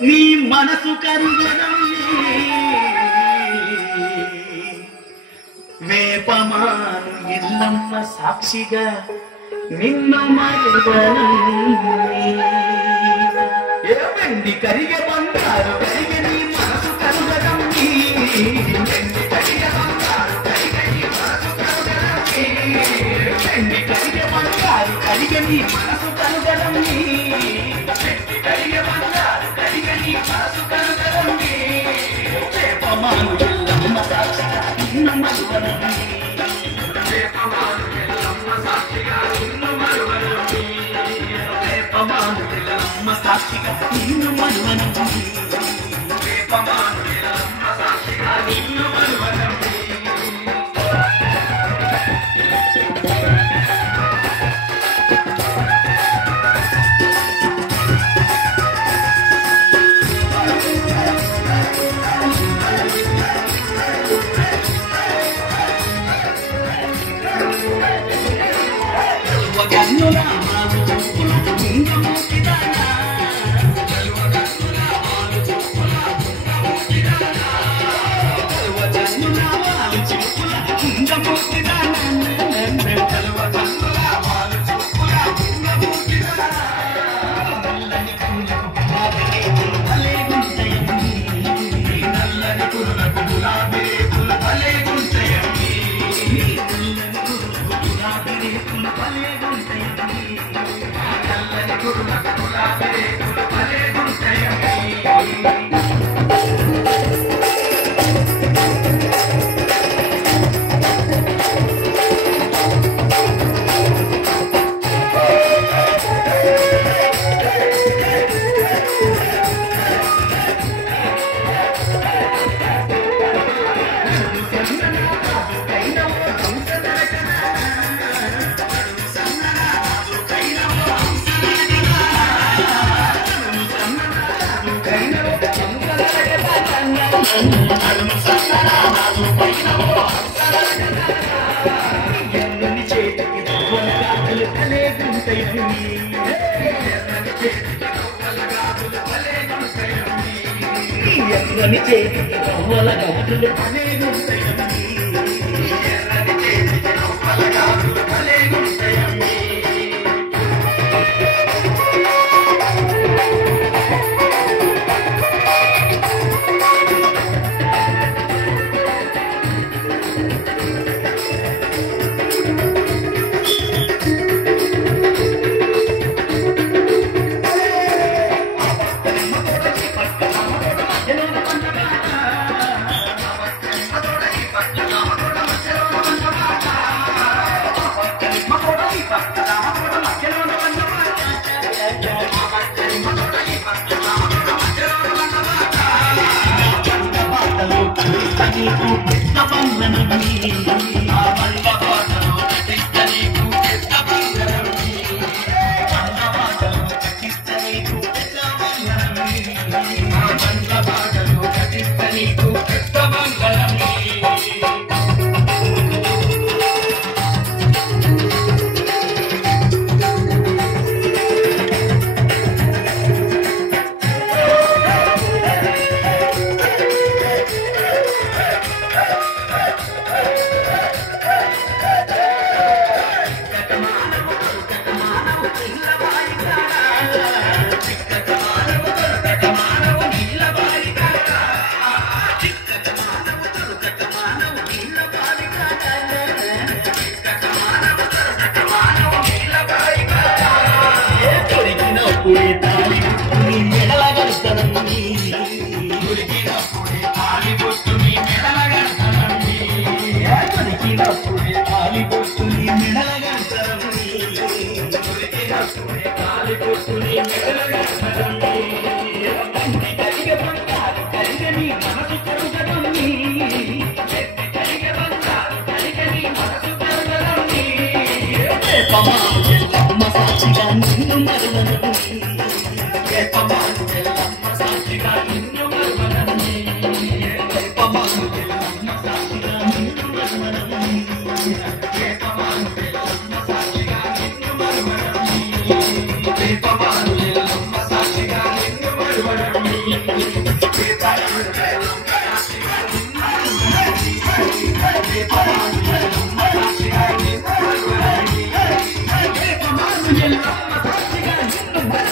నీ మనసు కరుగడం వేపమాను ఎల్లమ్మ సాక్షిగా నిన్ను మరువను వెండి కరిగే బంగారు కరిగే నీ మనసు కరుగడం వెండి కరిగే బంగారు కరిగే నీ మనసు కరుగడం వెండి కరిగే బంగారు కరిగే నీ మనసు కరుగడం వెండి కరిగే బంగారు కరిగే నీ మనసు కరుగడం వేపమాను ఎల్లమ్మ సాక్షిగా నిన్ను మరువను వేపమాను ఎల్లమ్మ సాక్షిగా నిన్ను మరువను వేపమాను ఎల్లమ్మ సాక్షిగా నిన్ను మరువను వేపమాను ఎల్లమ్మ సాక్షిగా నిన్ను మరువను నిన్ను